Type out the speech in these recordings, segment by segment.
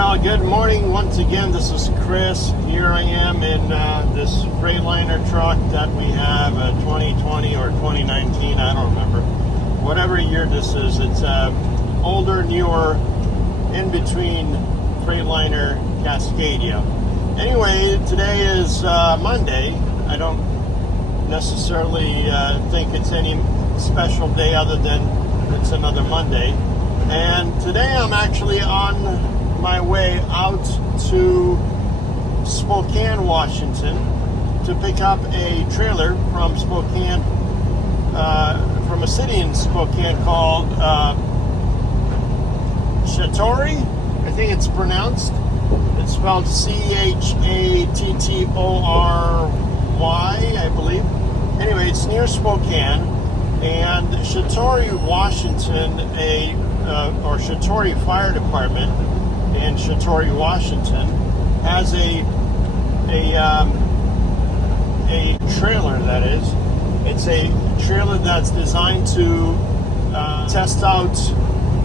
Well, good morning once again. This is Chris. Here I am in this Freightliner truck that we have, 2020 or 2019, I don't remember. Whatever year this is, it's older, newer, in between Freightliner Cascadia. Anyway, today is Monday. I don't necessarily think it's any special day other than it's another Monday. And today I'm actually on my way out to Spokane, Washington to pick up a trailer from Spokane, from a city in Spokane called Chatori, I think it's pronounced. It's spelled Chattory, I believe. Anyway, it's near Spokane, and Chatori, Washington, or Chatori Fire Department in Chatori, Washington, has a trailer that is. It's a trailer that's designed to test out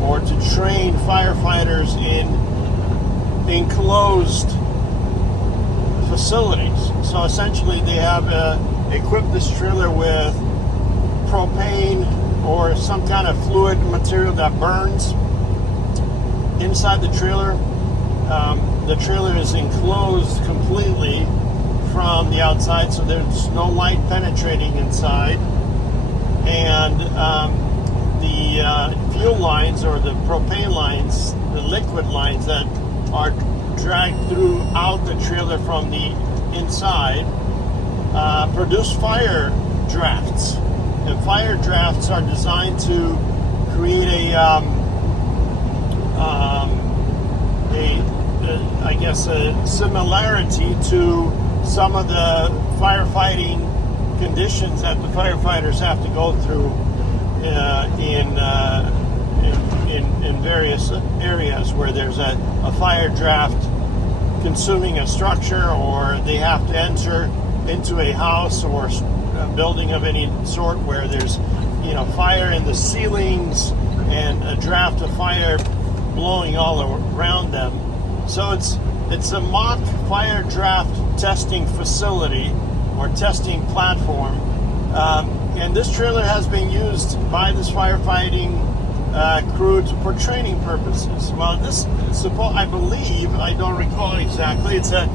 or to train firefighters in enclosed facilities. So essentially, they have equipped this trailer with propane or some kind of fluid material that burns inside the trailer. The trailer is enclosed completely from the outside, so there's no light penetrating inside. And the fuel lines or the propane lines, the liquid lines that are dragged throughout the trailer from the inside, produce fire drafts. And fire drafts are designed to create a similarity to some of the firefighting conditions that the firefighters have to go through in various areas where there's a fire draft consuming a structure, or they have to enter into a house or a building of any sort where there's fire in the ceilings and a draft of fire blowing all around them. So it's a mock fire draft testing facility or testing platform, and this trailer has been used by this firefighting crew for training purposes. Well, I believe, I don't recall exactly, it's a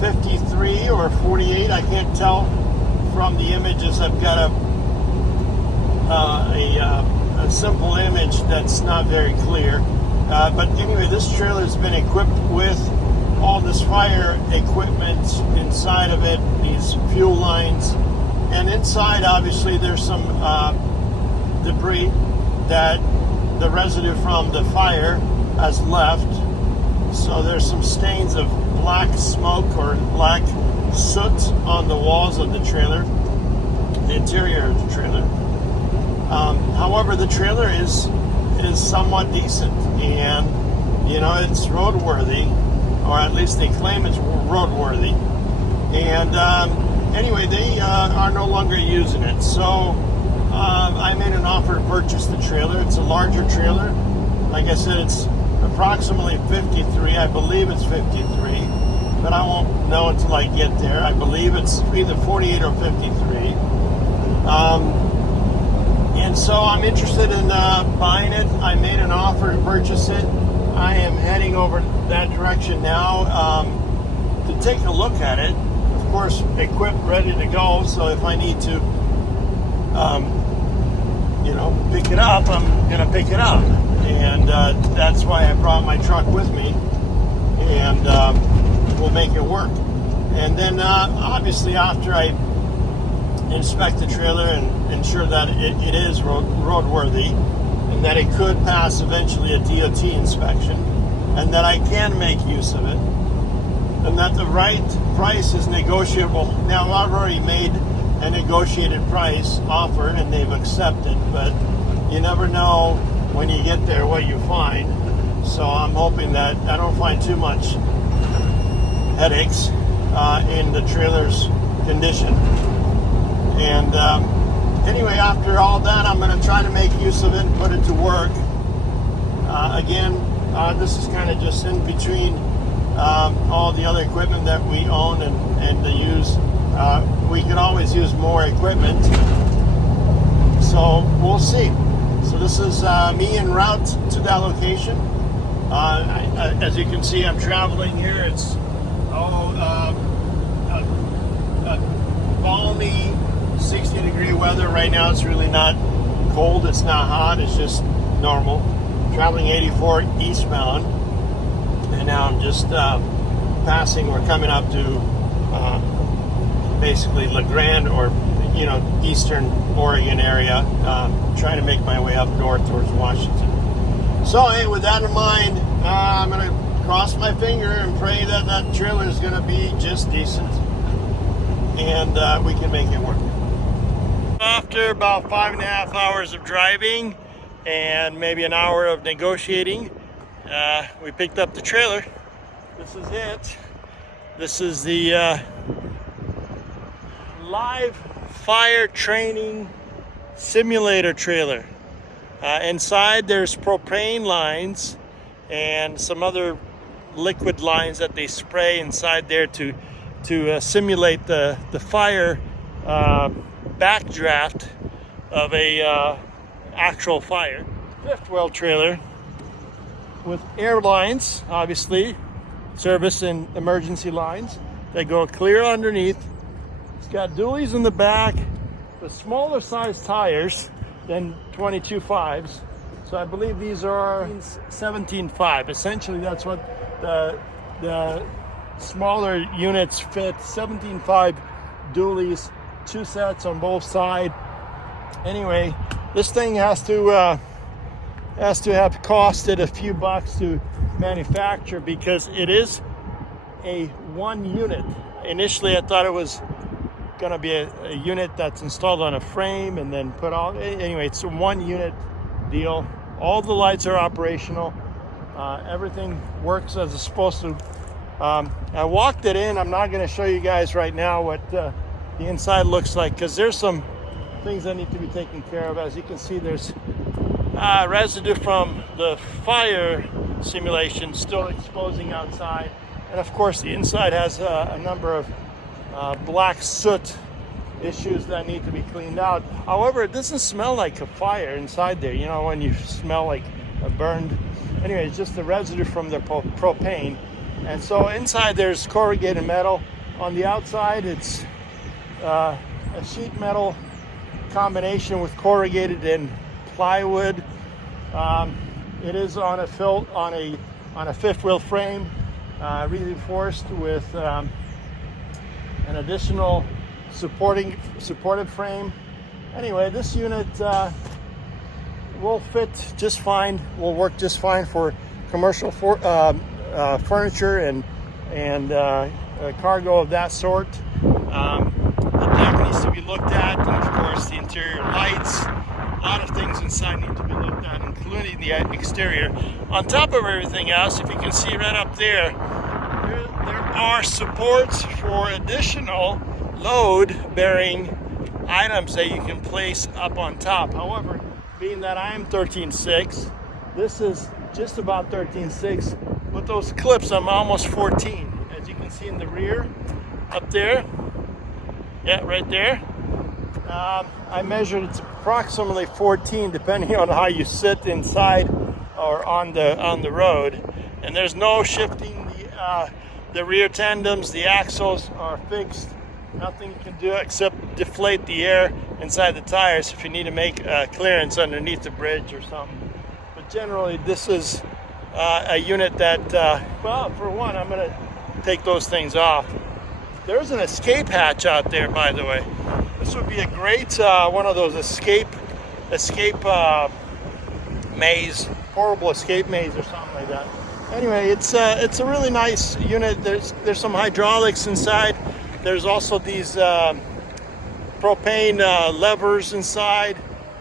53 or 48, I can't tell from the images. I've got a simple image that's not very clear. But anyway, this trailer has been equipped with all this fire equipment inside of it, these fuel lines, and inside, obviously, there's some debris that the residue from the fire has left. So there's some stains of black smoke or black soot on the walls of the trailer, the interior of the trailer. However, the trailer is somewhat decent, and it's roadworthy, or at least they claim it's roadworthy. And anyway, they are no longer using it, so I made an offer to purchase the trailer. It's a larger trailer. Like I said, it's approximately 53. I believe it's 53, but I won't know until I get there. I believe it's either 48 or 53. And so I'm interested in buying it. I made an offer to purchase it. I am heading over that direction now to take a look at it. Of course, equipped, ready to go. So if I need to, pick it up, I'm going to pick it up. And that's why I brought my truck with me. And we'll make it work. And then obviously after I inspect the trailer and ensure that it is roadworthy, and that it could pass eventually a DOT inspection, and that I can make use of it, and that the right price is negotiable. Now, I've already made a negotiated price offer and they've accepted, but you never know when you get there what you find. So I'm hoping that I don't find too much headaches in the trailer's condition. And anyway, after all that, I'm going to try to make use of it and put it to work. Again, This is kind of just in between all the other equipment that we own and to use. We could always use more equipment, so we'll see. So this is me en route to that location. As you can see, I'm traveling here. It's balmy 60-degree weather right now. It's really not cold, it's not hot, it's just normal. Traveling 84 eastbound, and now I'm just passing. We're coming up to basically La Grande, or eastern Oregon area, trying to make my way up north towards Washington. So hey, with that in mind, I'm gonna cross my finger and pray that that trailer is gonna be just decent, and we can make it work. After about 5.5 hours of driving and maybe an hour of negotiating, we picked up the trailer. This is it. This is the live fire training simulator trailer. Inside there's propane lines and some other liquid lines that they spray inside there to simulate the fire backdraft of a actual fire. Fifth wheel trailer with air lines, obviously, service and emergency lines that go clear underneath. It's got dualies in the back with smaller size tires than 22.5s. So I believe these are 17.5. Essentially, that's what the smaller units fit. 17.5 dualies, 2 sets on both sides. Anyway, this thing has to have costed a few bucks to manufacture, because it is a one unit. Initially, I thought it was going to be a unit that's installed on a frame and then put on. Anyway, it's a one unit deal. All the lights are operational. Everything works as it's supposed to. I walked it in. I'm not going to show you guys right now what the inside looks like, because there's some things that need to be taken care of. As you can see, there's residue from the fire simulation still exposing outside, and of course the inside has a number of black soot issues that need to be cleaned out. However, it doesn't smell like a fire inside there. You know, when you smell like a burned. Anyway, it's just the residue from the propane. And so inside there's corrugated metal. On the outside, it's a sheet metal combination with corrugated and plywood. It is on a fifth wheel frame, reinforced with an additional supportive frame. Anyway, this unit will fit just fine. Will work just fine for commercial furniture and cargo of that sort. The deck needs to be looked at, and of course the interior lights. A lot of things inside need to be looked at, including the exterior. On top of everything else, if you can see right up there are supports for additional load-bearing items that you can place up on top. However, being that I am 13.6, this is just about 13.6. With those clips, I'm almost 14. As you can see in the rear, up there, yeah, right there. I measured it's approximately 14, depending on how you sit inside or on the road. And there's no shifting the rear tandems. The axles are fixed. Nothing you can do except deflate the air inside the tires if you need to make clearance underneath the bridge or something. But generally, this is a unit that, well, for one, I'm going to take those things off. There's an escape hatch out there, by the way. This would be a great one of those escape maze, portable escape maze or something like that. Anyway, it's a really nice unit. There's some hydraulics inside. There's also these propane levers inside,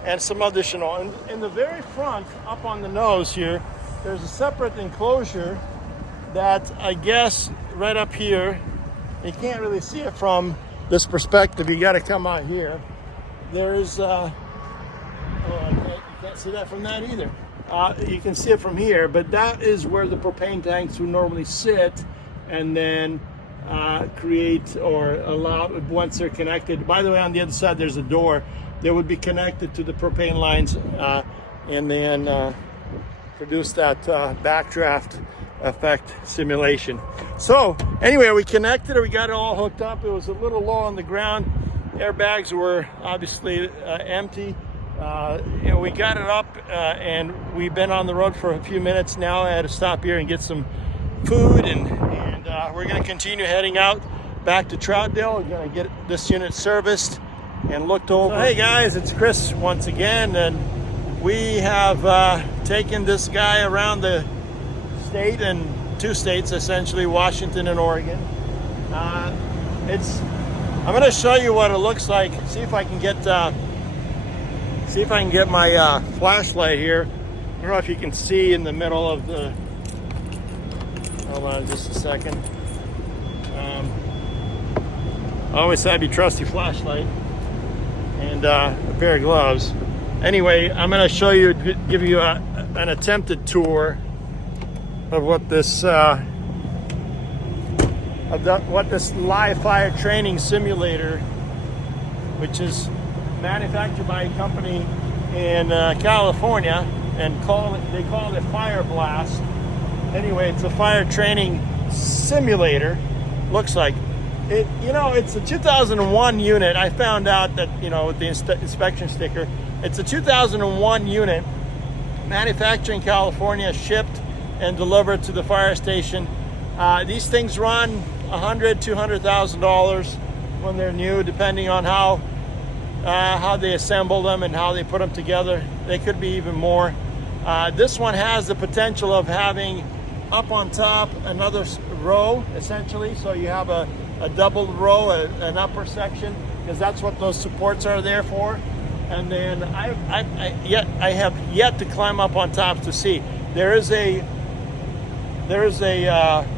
and some additional. In the very front, up on the nose here, there's a separate enclosure that I guess right up here, you can't really see it from this perspective. You got to come out here. There's you can't see that from that either. You can see it from here, but that is where the propane tanks would normally sit, and then create or allow, once they're connected. By the way, on the other side there's a door. They would be connected to the propane lines, and then produce that backdraft effect simulation. So anyway, we connected it, we got it all hooked up. It was a little low on the ground. Airbags were obviously empty. We got it up, and we've been on the road for a few minutes now. I had to stop here and get some food, and we're going to continue heading out back to Troutdale. We're going to get this unit serviced and looked over. So, hey guys, it's Chris once again, and we have taken this guy around the state, and 2 states essentially, Washington and Oregon. I'm going to show you what it looks like. See if I can get my flashlight here. I don't know if you can see in the middle of the. Hold on just a second. I always have your trusty flashlight and a pair of gloves. Anyway, I'm going to show you, give you an attempted tour of what this live fire training simulator, which is manufactured by a company in California, and they call it Fire Blast. Anyway, it's a fire training simulator. Looks like it. It's a 2001 unit. I found out that with the inspection sticker, it's a 2001 unit, manufactured in California, shipped and delivered to the fire station. These things run $100,000-$200,000 when they're new, depending on how they assemble them and how they put them together. They could be even more. This one has the potential of having up on top another row, essentially. So you have a double row, an upper section, because that's what those supports are there for. And then I have yet to climb up on top to see. There is a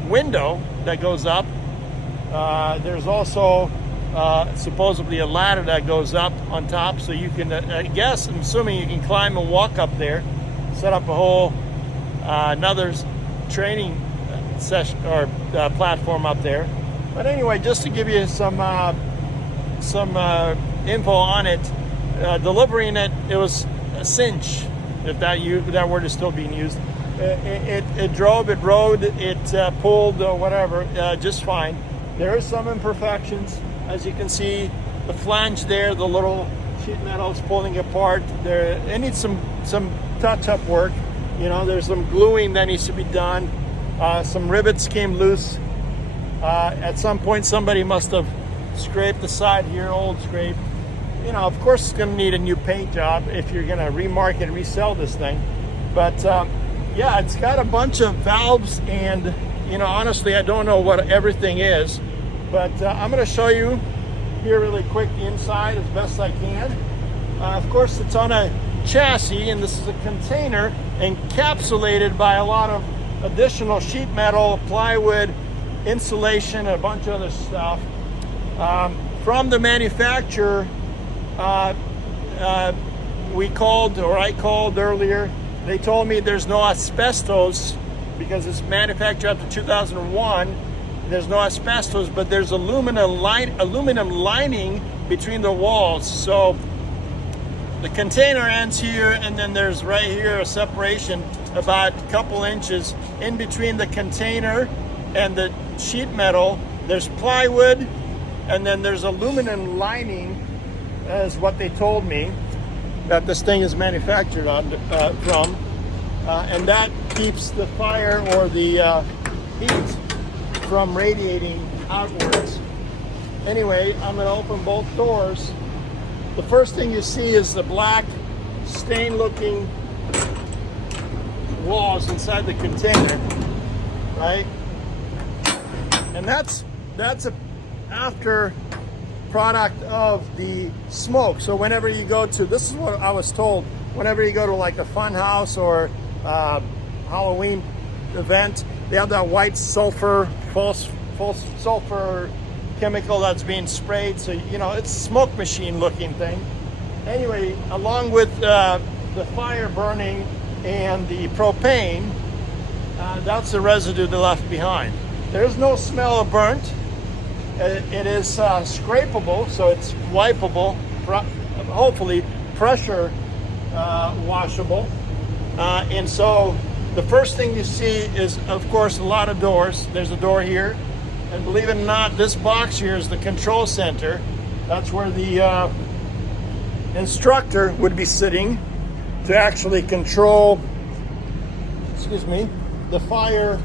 window that goes up. There's also supposedly a ladder that goes up on top, so you can, I'm assuming you can climb and walk up there, set up a whole another training session or platform up there. But anyway, just to give you some info on it, delivering it was a cinch, if that word is still being used. It drove, it rode, it pulled, whatever, just fine. There are some imperfections, as you can see. The flange there, the little sheet metal is pulling apart. It needs some touch-up work. There's some gluing that needs to be done. Some rivets came loose. At some point, somebody must have scraped the side here, old scrape. Of course, it's going to need a new paint job if you're going to remarket and resell this thing. But yeah, it's got a bunch of valves, and honestly, I don't know what everything is. But I'm going to show you here really quick the inside as best I can. Of course, it's on a chassis, and this is a container encapsulated by a lot of additional sheet metal, plywood, insulation, and a bunch of other stuff. From the manufacturer, I called earlier. They told me there's no asbestos because it's manufactured after 2001. There's no asbestos, but there's aluminum lining between the walls. So the container ends here, and then there's right here a separation about a couple inches in between the container and the sheet metal. There's plywood, and then there's aluminum lining, as what they told me that this thing is manufactured from, and that keeps the fire or the heat from radiating outwards. Anyway, I'm going to open both doors. The first thing you see is the black stain-looking walls inside the container, right? And that's a after product of the smoke. So whenever you go to, this is what I was told, whenever you go to like a fun house or Halloween event, they have that white sulfur, false sulfur chemical that's being sprayed. So, it's a smoke machine looking thing. Anyway, along with the fire burning and the propane, that's the residue they left behind. There's no smell of burnt. It is scrapable, so it's wipeable, hopefully pressure washable. And so the first thing you see is, of course, a lot of doors. There's a door here. And believe it or not, this box here is the control center. That's where the instructor would be sitting to actually control, the fire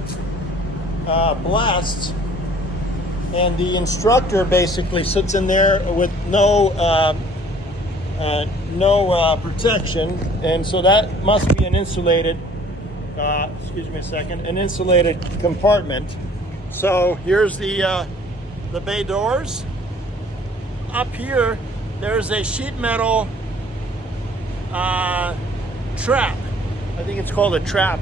blasts. And the instructor basically sits in there with no protection, and so that must be an insulated, an insulated compartment. So here's the bay doors. Up here, there's a sheet metal trap. I think it's called a trap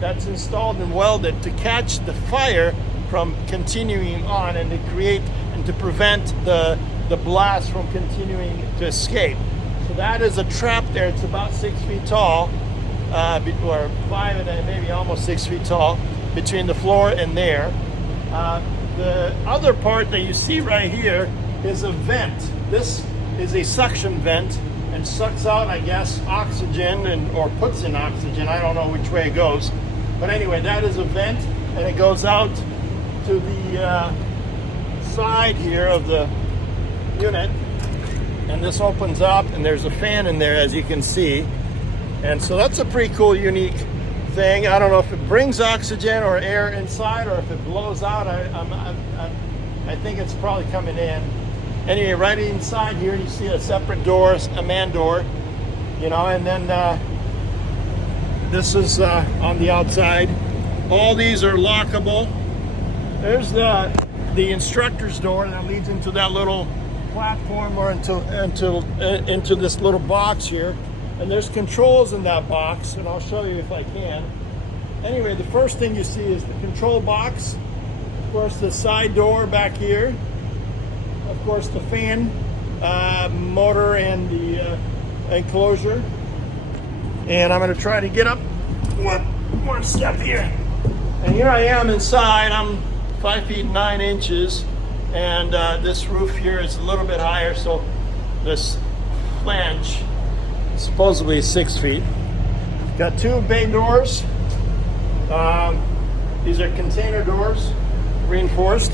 that's installed and welded to catch the fire from continuing on and to create and to prevent the blast from continuing to escape. So that is a trap there. It's about 6 feet tall, or 5 and maybe almost 6 feet tall between the floor and there. The other part that you see right here is a vent. This is a suction vent and sucks out, I guess, oxygen or puts in oxygen. I don't know which way it goes. But anyway, that is a vent, and it goes out to the side here of the unit. And this opens up, and there's a fan in there, as you can see. And so that's a pretty cool, unique thing. I don't know if it brings oxygen or air inside, or if it blows out. I think it's probably coming in. Anyway, right inside here, you see a separate door, a man door, and then this is on the outside. All these are lockable. There's the instructor's door that leads into that little platform or into this little box here. And there's controls in that box, and I'll show you if I can. Anyway, the first thing you see is the control box. Of course, the side door back here. Of course, the fan motor and the enclosure. And I'm going to try to get up one step here. And here I am inside. I'm 5 feet 9 inches, and this roof here is a little bit higher, so this flange is supposedly 6 feet. Got 2 bay doors. These are container doors, reinforced.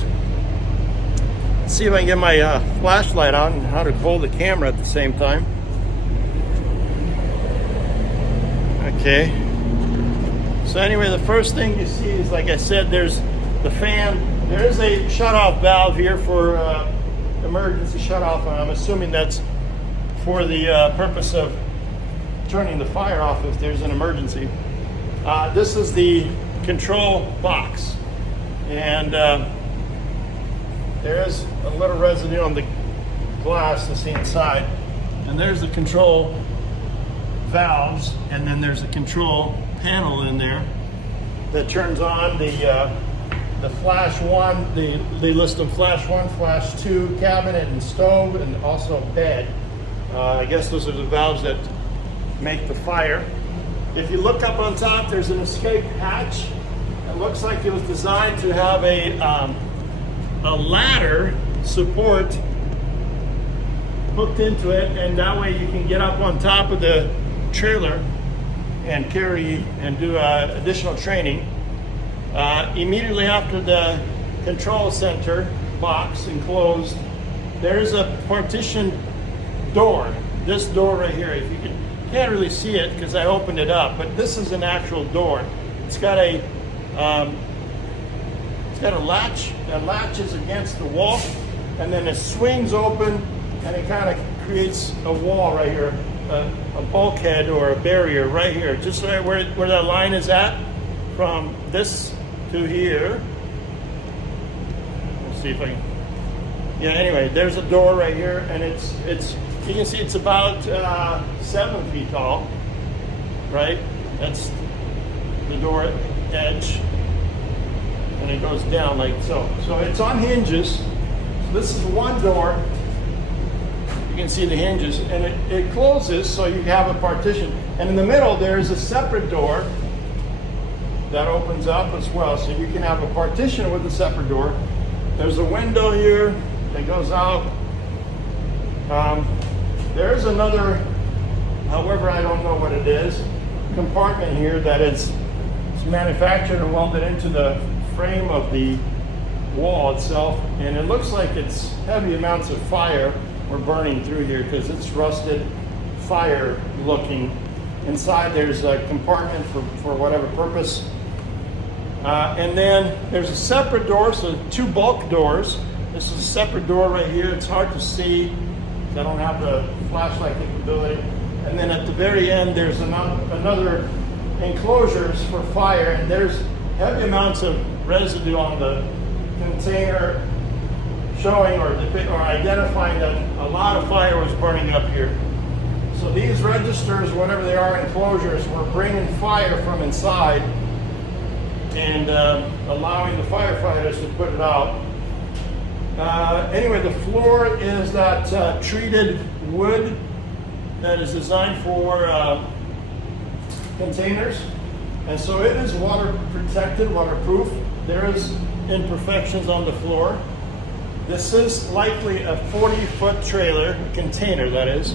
Let's see if I can get my flashlight on and how to hold the camera at the same time. Okay. So anyway, the first thing you see is, like I said, there's the fan. There is a shutoff valve here for emergency shutoff. I'm assuming that's for the purpose of turning the fire off if there's an emergency. This is the control box, and there is a little residue on the glass to see inside. And there's the control valves, and then there's a control panel in there that turns on the flash 1, they list them flash 1, flash 2, cabinet and stove, and also bed. I guess those are the valves that make the fire. If you look up on top, there's an escape hatch. It looks like it was designed to have a ladder support hooked into it, and that way you can get up on top of the trailer and carry and do additional training. Immediately after the control center box enclosed, there's a partition door. This door right here, if you can't really see it because I opened it up, but this is an actual door. It's got a latch that latches against the wall, and then it swings open, and it kind of creates a wall right here, a bulkhead or a barrier right here, just right where that line is at, from this to here. Let's see if I can. Yeah. Anyway, there's a door right here, and it's you can see it's about 7 feet tall. Right. That's the door edge, and it goes down like so. So it's on hinges. So this is one door. You can see the hinges, and it closes so you have a partition. And in the middle, there's a separate door that opens up as well, so you can have a partition with a separate door. There's a window here that goes out. There's another, however, I don't know what it is, compartment here that it's manufactured and welded into the frame of the wall itself, and it looks like it's heavy amounts of fire were burning through here because it's rusted fire looking. Inside there's a compartment for whatever purpose. And then there's a separate door, so 2 bulk doors. This is a separate door right here. It's hard to see. I don't have the flashlight capability. And then at the very end, there's another enclosures for fire, and there's heavy amounts of residue on the container showing or identifying that a lot of fire was burning up here. So these registers, whatever they are, enclosures, were bringing fire from inside and allowing the firefighters to put it out. Anyway, the floor is that treated wood that is designed for containers, and so it is water protected, waterproof. There is imperfections on the floor. This is likely a 40-foot trailer, container that is,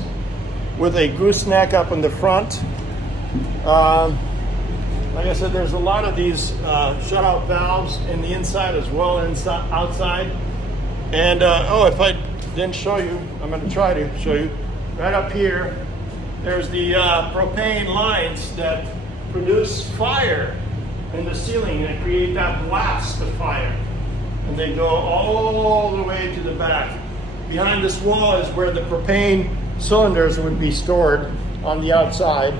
with a gooseneck up in the front. Like I said, there's a lot of these shutoff valves in the inside as well as outside. And if I didn't show you, I'm going to try to show you. Right up here, there's the propane lines that produce fire in the ceiling and create that blast of fire. And they go all the way to the back. Behind this wall is where the propane cylinders would be stored on the outside.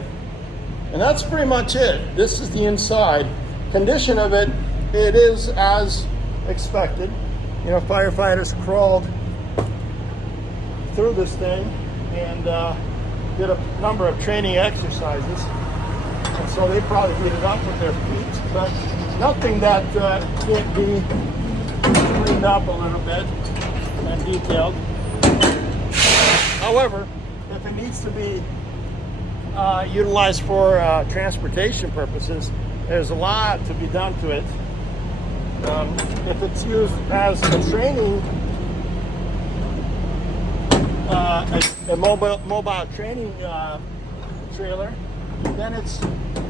And that's pretty much it. This is the inside. Condition of it, it is as expected. You know, firefighters crawled through this thing and did a number of training exercises. And so they probably beat it up with their feet, but nothing that can't be cleaned up a little bit and detailed. However, if it needs to be utilized for transportation purposes, there's a lot to be done to it. If it's used as a training, a mobile training trailer, then it's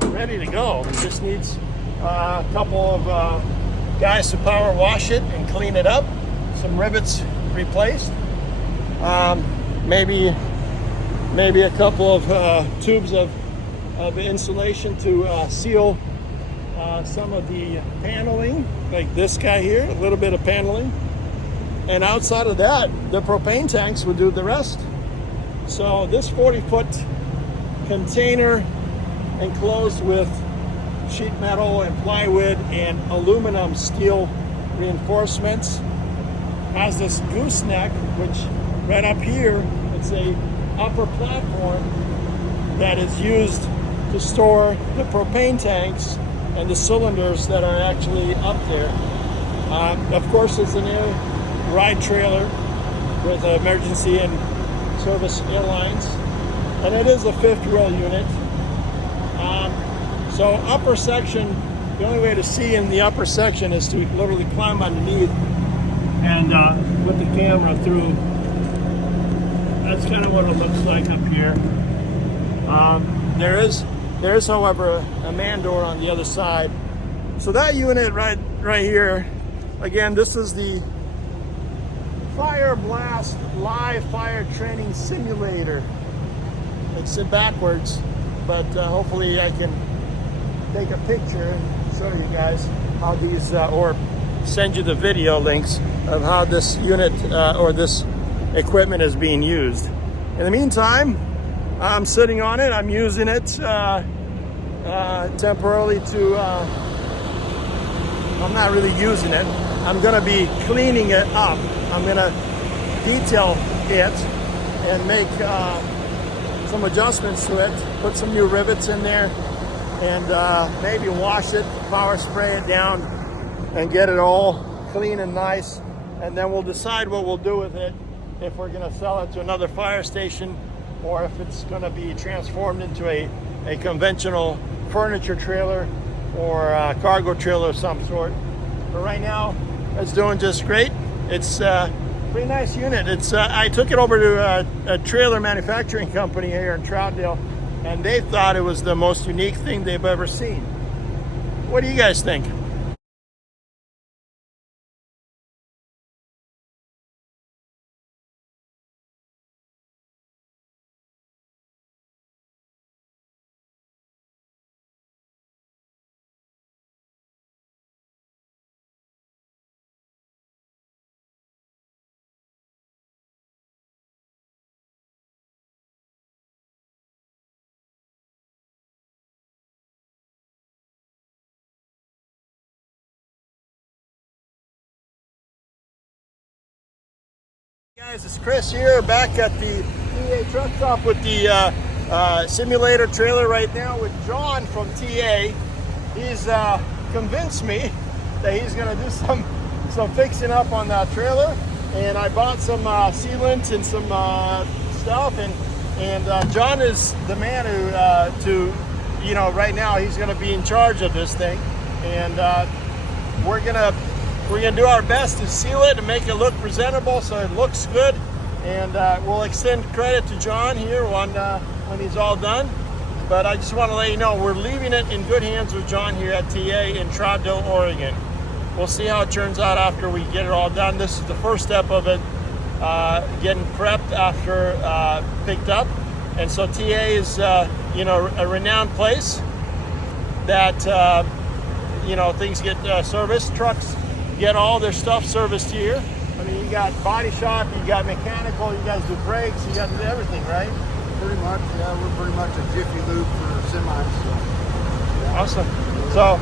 ready to go. It just needs a couple of guys to power wash it and clean it up, some rivets replaced, maybe a couple of tubes of insulation to seal some of the paneling, like this guy here, a little bit of paneling. And outside of that, the propane tanks would do the rest. So this 40-foot container enclosed with sheet metal and plywood and aluminum steel reinforcements has this gooseneck, which right up here, it's a upper platform that is used to store the propane tanks and the cylinders that are actually up there. Of course, it's an air ride trailer with emergency and service airlines, and it is a 5th-row unit. So upper section, the only way to see in the upper section is to literally climb underneath and put the camera through. That's kind of what it looks like up here. There is, however, a man door on the other side. So that unit right here, again, this is the Fire Blast Live Fire Training Simulator. It's in backwards, but hopefully I can take a picture and show you guys how these, or send you the video links of how this unit or this equipment is being used. In the meantime, I'm sitting on it. I'm using it temporarily to, I'm not really using it. I'm gonna be cleaning it up. I'm gonna detail it and make some adjustments to it, put some new rivets in there, and maybe wash it, power spray it down, and get it all clean and nice. And then we'll decide what we'll do with it if we're going to sell it to another fire station or if it's going to be transformed into a conventional furniture trailer or a cargo trailer of some sort. But right now, it's doing just great. It's a pretty nice unit. It's I took it over to a trailer manufacturing company here in Troutdale, and they thought it was the most unique thing they've ever seen. What do you guys think? Guys, it's Chris here, back at the TA truck stop with the simulator trailer right now with John from TA. He's convinced me that he's going to do some fixing up on that trailer, and I bought some sealant and some stuff, and John is the man who right now he's going to be in charge of this thing, and we're gonna do our best to seal it and make it look presentable so it looks good. And we'll extend credit to John here when he's all done. But I just want to let you know we're leaving it in good hands with John here at TA in Troutdale, Oregon. We'll see how it turns out after we get it all done. This is the first step of it, getting prepped after picked up. And so TA is a renowned place that things get serviced. Trucks get all their stuff serviced here. I mean, you got body shop, you got mechanical, you guys do brakes, you guys do everything, right? Pretty much, yeah. We're pretty much a Jiffy Lube for semis. So, yeah. Awesome. So,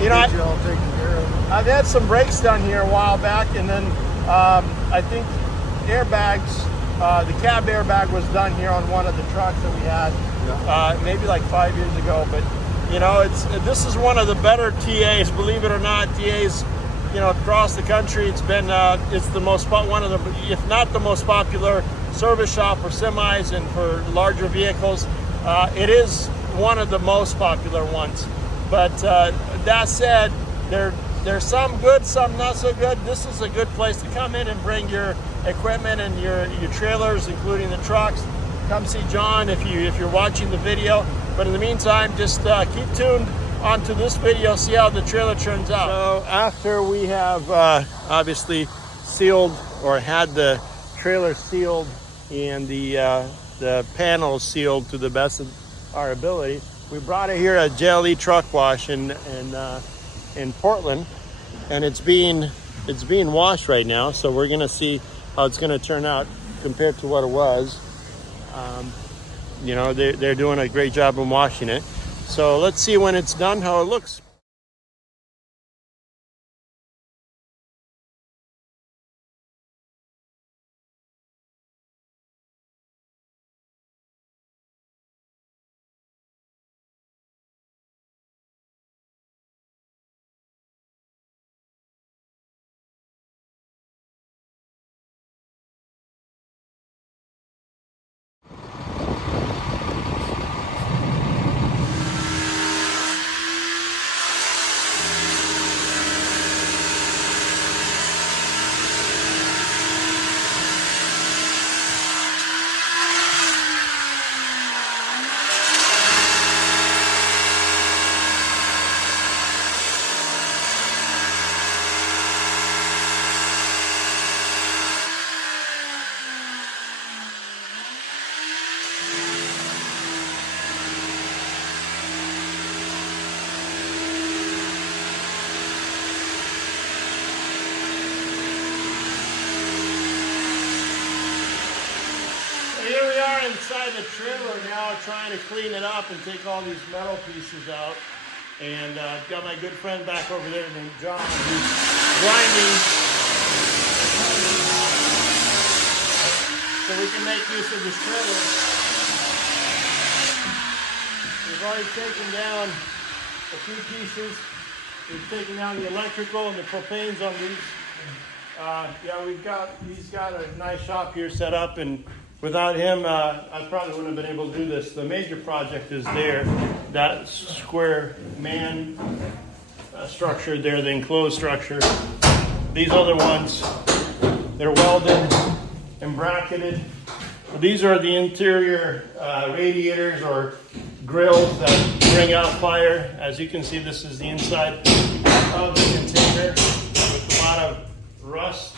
Get you all taken care of. I've had some brakes done here a while back, and then I think airbags, the cab airbag was done here on one of the trucks that we had, maybe like 5 years ago. But this is one of the better TAs, believe it or not. TAs, across the country, it's been it's the most one of the, if not the most popular service shop for semis and for larger vehicles. It is one of the most popular ones. But that said, there's some good, some not so good. This is a good place to come in and bring your equipment and your trailers, including the trucks. Come see John if you're watching the video. But in the meantime, just keep tuned onto this video, see how the trailer turns out. So after we have obviously sealed or had the trailer sealed and the panels sealed to the best of our ability, we brought it here at JLE Truck Wash in Portland, and it's being washed right now. So we're gonna see how it's gonna turn out compared to what it was. They're doing a great job in washing it. So let's see when it's done how it looks. Inside the trailer now, trying to clean it up and take all these metal pieces out. And I've got my good friend back over there named John, who's grinding so we can make use of this trailer. We've already taken down a few pieces. We've taken down the electrical and the propanes on these Yeah, he's got a nice shop here set up, and without him, I probably wouldn't have been able to do this. The major project is there, that square man structure there, the enclosed structure. These other ones, they're welded and bracketed. These are the interior radiators or grills that bring out fire. As you can see, this is the inside of the container with a lot of rust,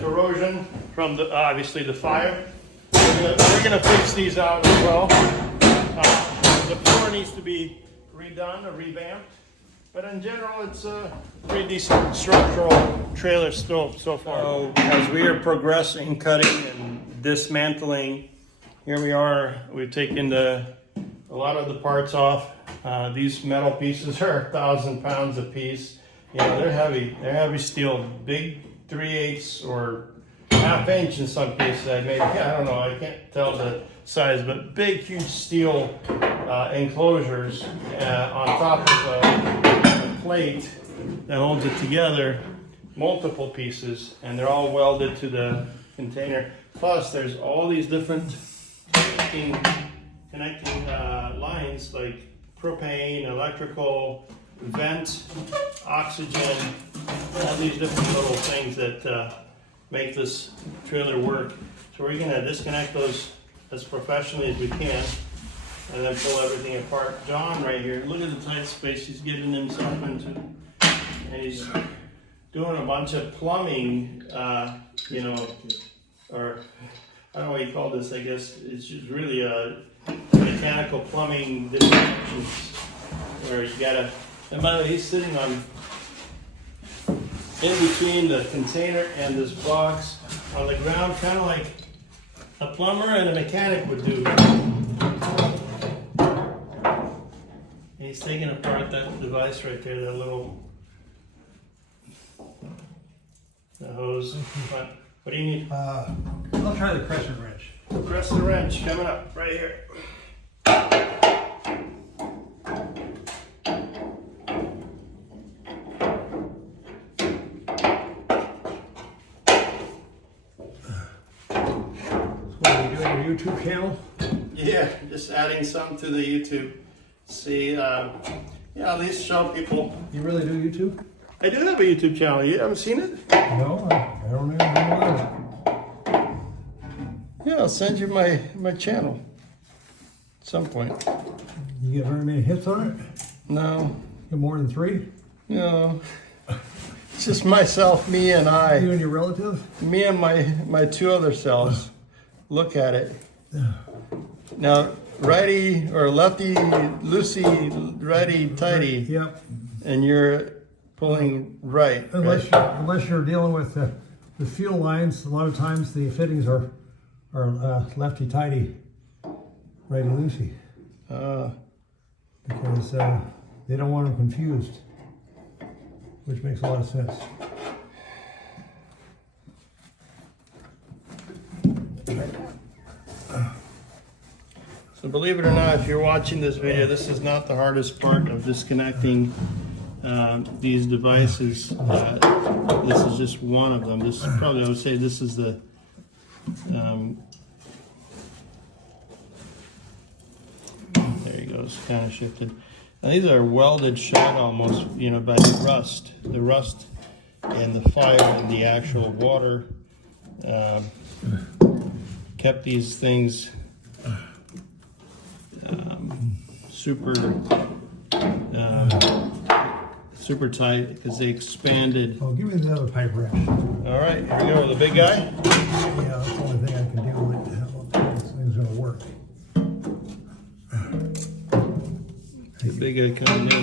corrosion from obviously the fire. We're gonna fix these out as well. The floor needs to be redone or revamped, but in general, it's a pretty decent structural trailer still so far. So as we are progressing, cutting and dismantling, here we are. We've taken a lot of the parts off. These metal pieces are 1,000 pounds a piece. You know, they're heavy. They're heavy steel, big 3/8 or ½ inch in some cases. I don't know. I can't tell the size, but big, huge steel enclosures on top of a plate that holds it together. Multiple pieces, and they're all welded to the container. Plus, there's all these different connecting lines like propane, electrical, vent, oxygen, all these different little things that make this trailer work. So we're gonna disconnect those as professionally as we can and then pull everything apart. John right here, look at the tight space he's getting himself into. And he's doing a bunch of plumbing, you know, or I don't know what you call this, I guess it's just really a mechanical plumbing disconnections where you gotta, and by the way, he's sitting on in between the container and this box on the ground, kind of like a plumber and a mechanic would do. And he's taking apart that device right there, that little the hose. What do you need? I'll try the crescent wrench. Crescent wrench coming up right here. YouTube channel? Yeah, just adding some to the YouTube. See, yeah, at least show people. You really do YouTube? I do have a YouTube channel. You haven't seen it? No, I don't even know what Yeah, I'll send you my channel at some point. You get very many hits on it? No, Get more than 3? no. It's just myself, me and You I. and your relative? Me and my 2 other selves. Look at it. Now, righty or lefty, loosey, righty, tighty, Yep. and you're pulling right. Unless you're dealing with the fuel lines, a lot of times the fittings are lefty tighty, righty loosey, because they don't want them confused, which makes a lot of sense. So believe it or not, if you're watching this video, this is not the hardest part of disconnecting these devices. This is just one of them. This is probably, I would say, this is the there he goes, kind of shifted. Now these are welded shut almost, you know, by the rust and the fire and the actual water kept these things super tight because they expanded. Oh, give me the other pipe wrench. All right, here we go with the big guy. Yeah, that's the only thing I can deal with. How this thing's gonna work. The big guy coming in.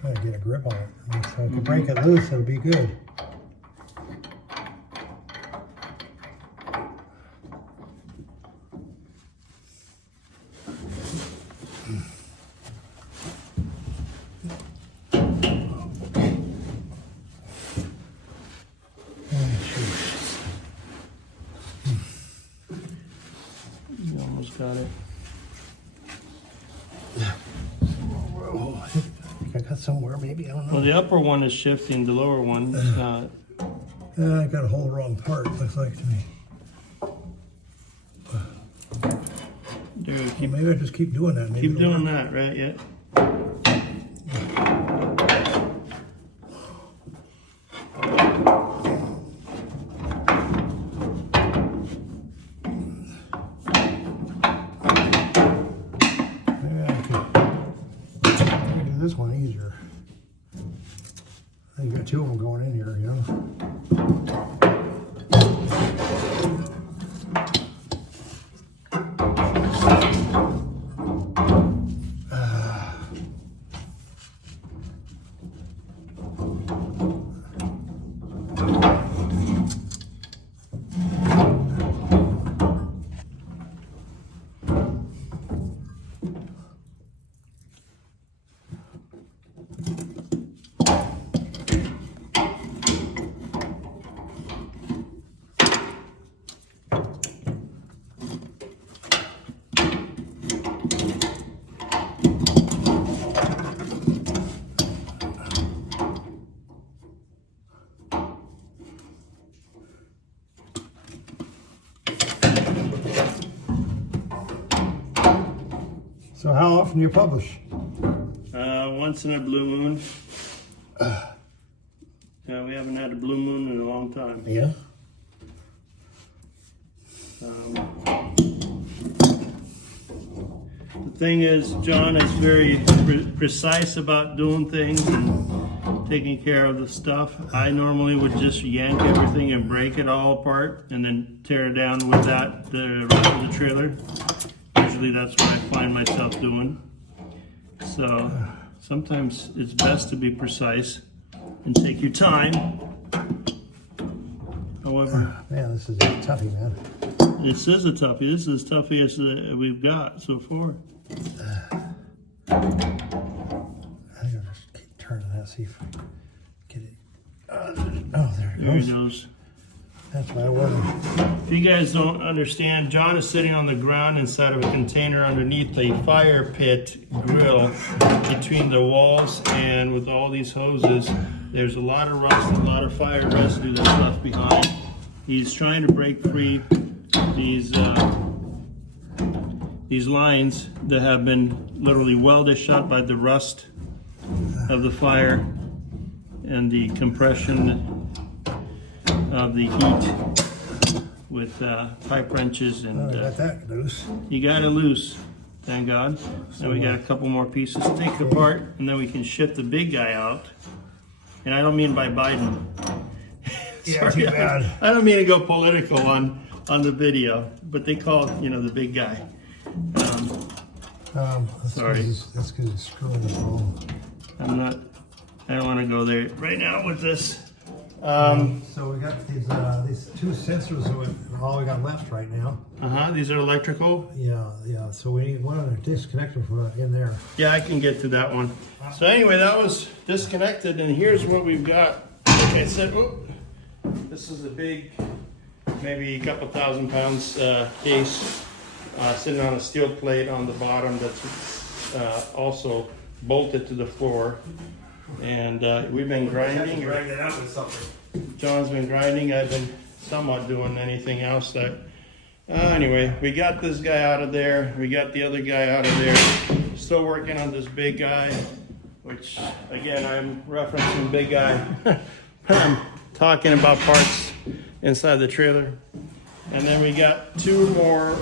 Try to get a grip on it. If I can break it loose, it'll be good. You got it. I think I got that somewhere, maybe. I don't know. Well, the upper one is shifting, the lower one is not. I got a whole wrong part, looks like to me. Dude, Well, maybe I just keep doing that. Maybe keep it'll doing work. that, right? Yeah. Maybe I can do this one easier. I think you got two of them going in here, you know? So how often do you publish? Once in a blue moon. We haven't had a blue moon in a long time. Yeah. The thing is, John is very precise about doing things and taking care of the stuff. I normally would just yank everything and break it all apart and then tear it down with that, the rest of the trailer. Usually that's what I find myself doing. So sometimes it's best to be precise and take your time. However, Man, this is a toughie, man. this is a toughie. This is as toughy as we've got so far. I gotta just keep turning that, see if I can get it. Oh, there it There goes. he goes. That's my weather. If you guys don't understand, John is sitting on the ground inside of a container underneath a fire pit grill between the walls, and with all these hoses, there's a lot of rust, a lot of fire residue that's left behind. He's trying to break free these lines that have been literally welded shut by the rust of the fire and the compression of the heat with pipe wrenches, Oh, and I got that loose. you got it loose, thank God. Now we got a couple more pieces to take apart, and then we can shift the big guy out. And I don't mean by Biden. Yeah, too bad. I don't mean to go political on the video, but they call, the big guy. Sorry. That's because it's screwing the ball. I don't want to go there right now with this. So we got these two sensors are all we got left right now. These are electrical. Yeah. So we need one other disconnector for in there. Yeah, I can get to that one. So anyway, that was disconnected, and here's what we've got. Like I said, this is a big, maybe a couple 1,000 pounds case sitting on a steel plate on the bottom that's also bolted to the floor. And we've been grinding. Drag that out with something. John's been grinding. I've been somewhat doing anything else that. Anyway, we got this guy out of there. We got the other guy out of there. Still working on this big guy, which again, I'm referencing big guy. I'm talking about parts inside the trailer. And then we got two more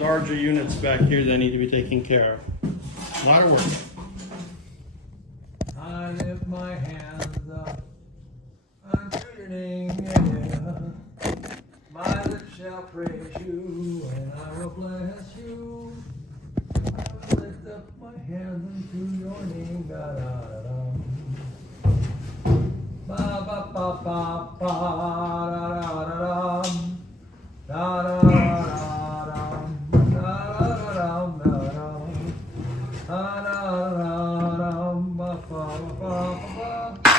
larger units back here that need to be taken care of. A lot of work. I lift my hands up, I'm turning air. My lips shall praise you, and I will bless you. I will lift up my hands into your name. Da da da da. Ba ba ba ba ba da da da da. Da da da da. Da da da da da. Da da da. Ba ba ba ba ba.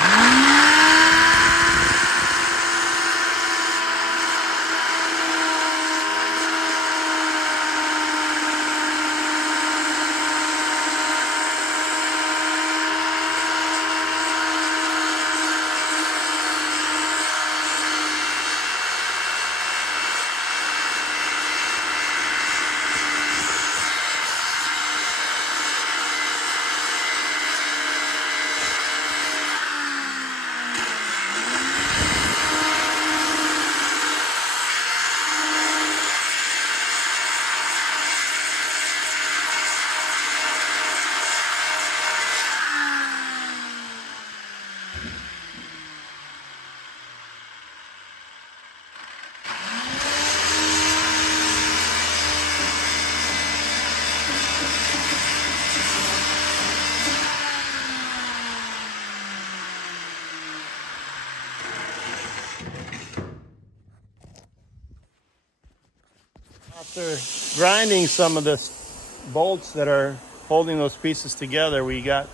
After grinding some of the bolts that are holding those pieces together, we got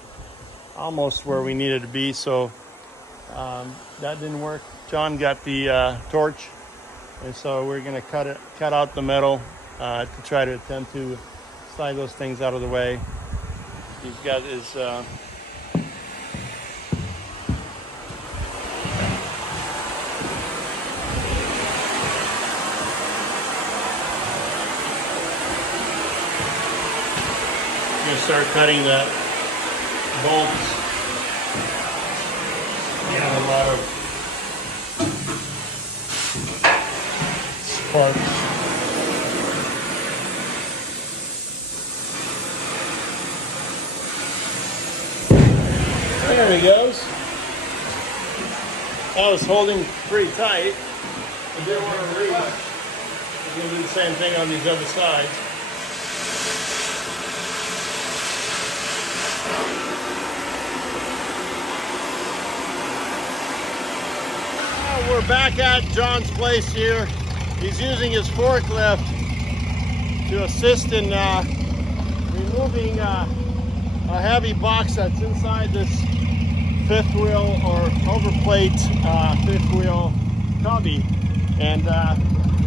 almost where we needed to be, so that didn't work. John got the torch, and so we're going to cut out the metal to try to attempt to slide those things out of the way. He's got his gonna start cutting the bolts. You have a lot of sparks. There he goes. I was holding pretty tight. I didn't want to reach. I'm gonna do the same thing on these other sides. We're back at John's place here. He's using his forklift to assist in removing a heavy box that's inside this fifth wheel or overplate fifth wheel cubby. And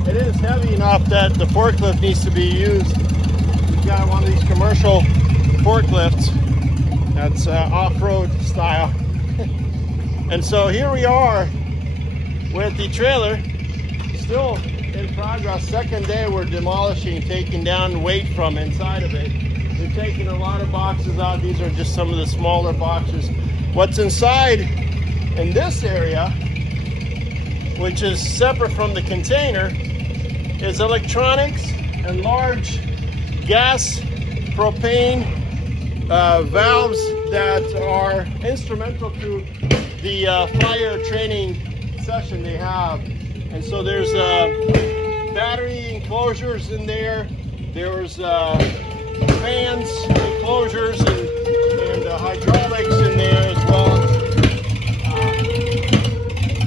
it is heavy enough that the forklift needs to be used. We've got one of these commercial forklifts that's off-road style. And so here we are with the trailer still in progress. Second day we're demolishing, taking down weight from inside of it. We're taking a lot of boxes out. These are just some of the smaller boxes. What's inside in this area, which is separate from the container, is electronics and large gas propane valves that are instrumental to the fire training session they have. And so there's battery enclosures in there. There's fans enclosures and hydraulics in there as well as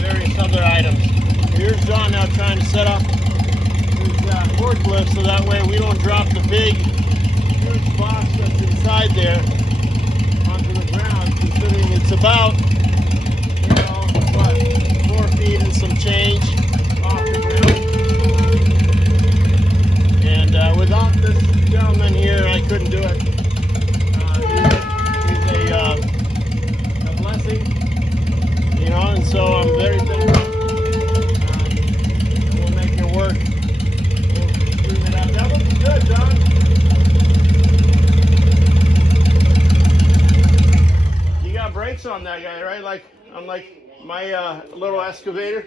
various other items. Here's John now trying to set up his forklift so that way we don't drop the big huge box that's inside there onto the ground, considering it's about 4 feet and some change off the ground. And without this gentleman here, I couldn't do it. He's a blessing, and so I'm very thankful. We'll make it work. We'll clean it up. That looks good, John. You got brakes on that guy, right? Like my little excavator.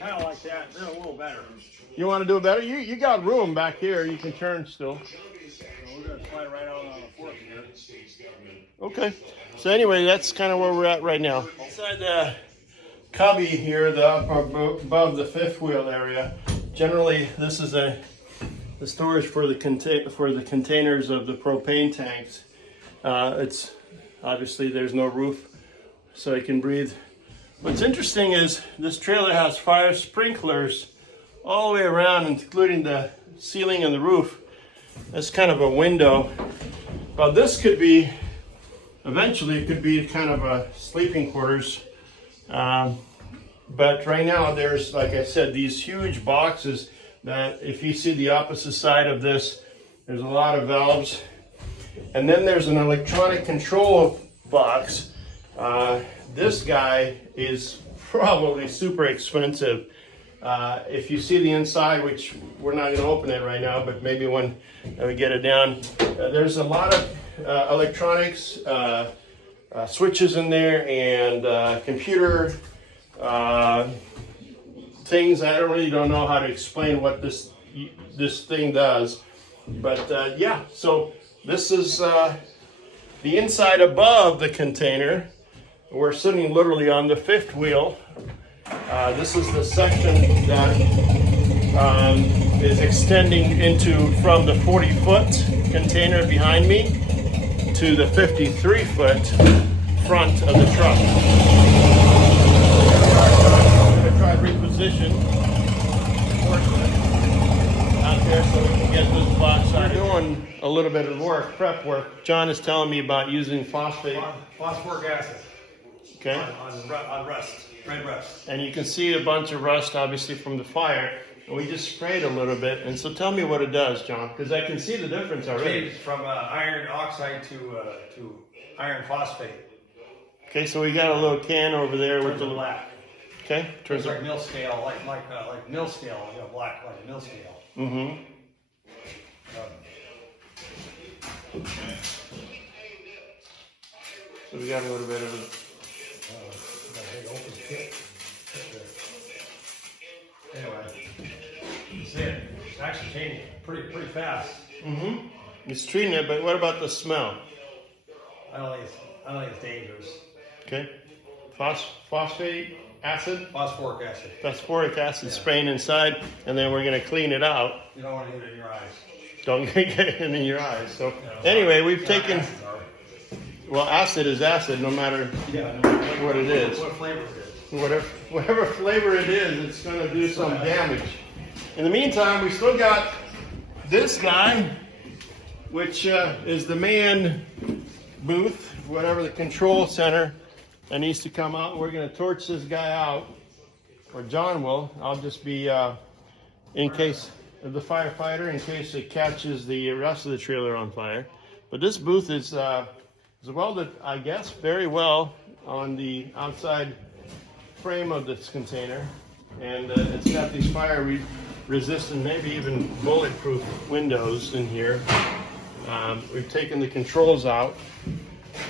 Kind of like that. They're a little better. You want to do it better? You got room back here. You can turn still. So we're going to slide right out on the fork here. Okay. So anyway, that's kind of where we're at right now. Inside the cubby here, above the fifth wheel area. Generally, this is the storage for the containers of the propane tanks. It's obviously there's no roof, so you can breathe. What's interesting is this trailer has fire sprinklers all the way around, including the ceiling and the roof. That's kind of a window. Well, this could be, eventually it could be kind of a sleeping quarters. But right now there's, like I said, these huge boxes that if you see the opposite side of this, there's a lot of valves. And then there's an electronic control box. This guy is probably super expensive. If you see the inside, which we're not going to open it right now, but maybe when we get it down, there's a lot of electronics, switches in there, and computer things. I really don't know how to explain what this thing does, but yeah. So this is the inside above the container. We're sitting literally on the fifth wheel. This is the section that is extending from the 40-foot container behind me to the 53-foot front of the truck. I'm going to try to reposition. here so we can get this box out. We're doing a little bit of work, prep work. John is telling me about using phosphate. Phosphoric acid. Okay. On rust, red rust. And you can see a bunch of rust, obviously, from the fire. And we just sprayed a little bit. And so tell me what it does, John, because I can see the difference already. Changed from iron oxide to iron phosphate. Okay, so we got a little can over there with Turns the it black. Okay, turns It's like mill scale, like mill scale. You know, black like mill scale. Mm-hmm. So we got a little bit of it. Anyway, you see it. It's actually changing pretty fast. Mm-hmm. It's treating it, but what about the smell? I don't think it's dangerous. Okay. Phosphate acid? Phosphoric acid. Phosphoric acid spraying inside, and then we're going to clean it out. You don't want to get it in your eyes. Don't get it in your eyes. So anyway, we've taken, well, acid is acid no matter what it is. What flavor it is. Whatever flavor it is, it's going to do some damage. In the meantime, we still got this guy, which is the man booth, whatever, the control center that needs to come out. We're going to torch this guy out, or John will. I'll just be in case of the firefighter, in case it catches the rest of the trailer on fire. But this booth is welded, I guess, very well on the outside frame of this container, and it's got these fire resistant, maybe even bulletproof windows in here. We've taken the controls out.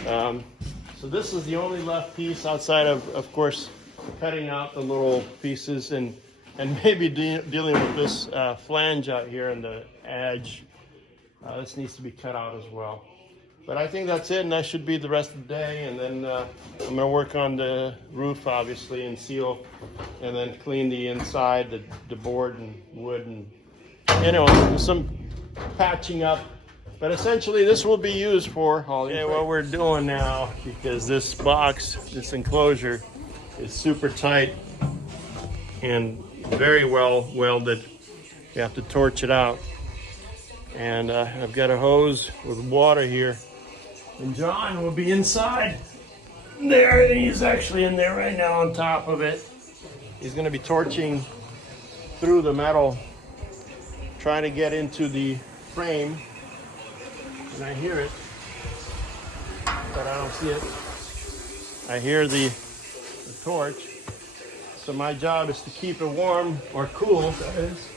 So this is the only left piece outside of course, cutting out the little pieces and maybe dealing with this flange out here and the edge. This needs to be cut out as well. But I think that's it, and that should be the rest of the day. And then I'm going to work on the roof, obviously, and seal, and then clean the inside, the board and wood, and anyway, some patching up. But essentially, this will be used for hauling. Okay, what we're doing now, because this box, this enclosure, is super tight and very well welded. You have to torch it out. And I've got a hose with water here. And John will be inside there, and he's actually in there right now on top of it. He's going to be torching through the metal, trying to get into the frame. And I hear it, but I don't see it. I hear the torch. So my job is to keep it warm, or cool, that is,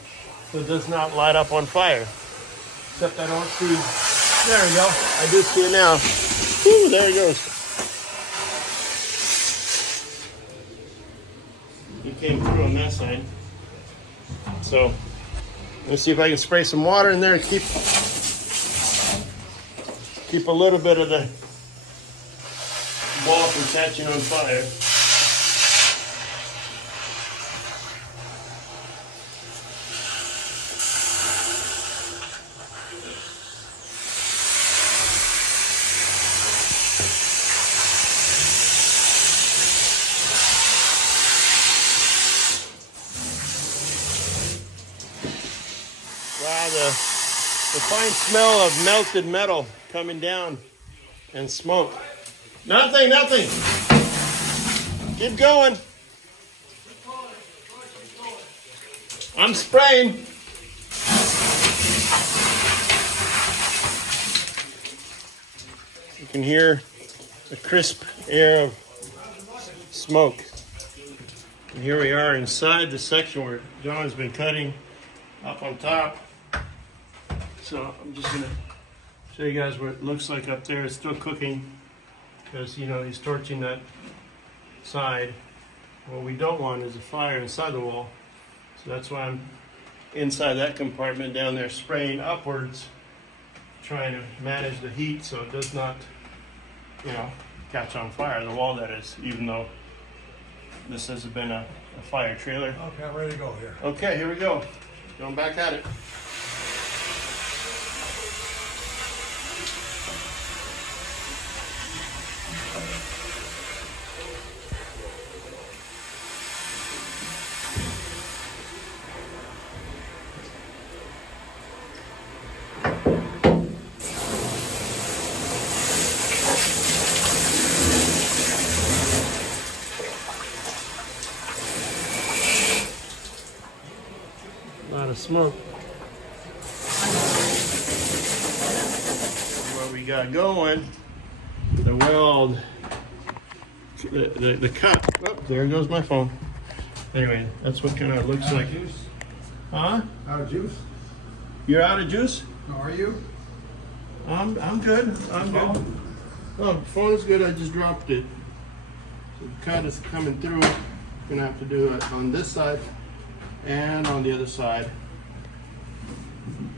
so it does not light up on fire. Except I don't see. There we go. I do see it now. Woo, there it goes. He came through on that side. So let's see if I can spray some water in there and keep a little bit of the ball from catching on fire. Wow, the fine smell of melted metal coming down and smoke. Nothing. Keep going. I'm spraying. You can hear the crisp air of smoke. And here we are inside the section where John's been cutting up on top. So I'm just gonna show you guys what it looks like up there. It's still cooking because, you know, he's torching that side. What we don't want is a fire inside the wall. So that's why I'm inside that compartment down there spraying upwards, trying to manage the heat so it does not, you know, catch on fire, the wall that is, even though this has been a fire trailer. Okay, I'm ready to go here. Okay, here we go. Going back at it. smoke. What we got going, the weld, the cut. Oh, there goes my phone. Anyway, that's what kind of looks like. Juice? Huh? Out of juice? You're out of juice? How are you? I'm good. I'm good. Oh, phone is good. I just dropped it. So the cut is coming through. Gonna have to do it on this side and on the other side.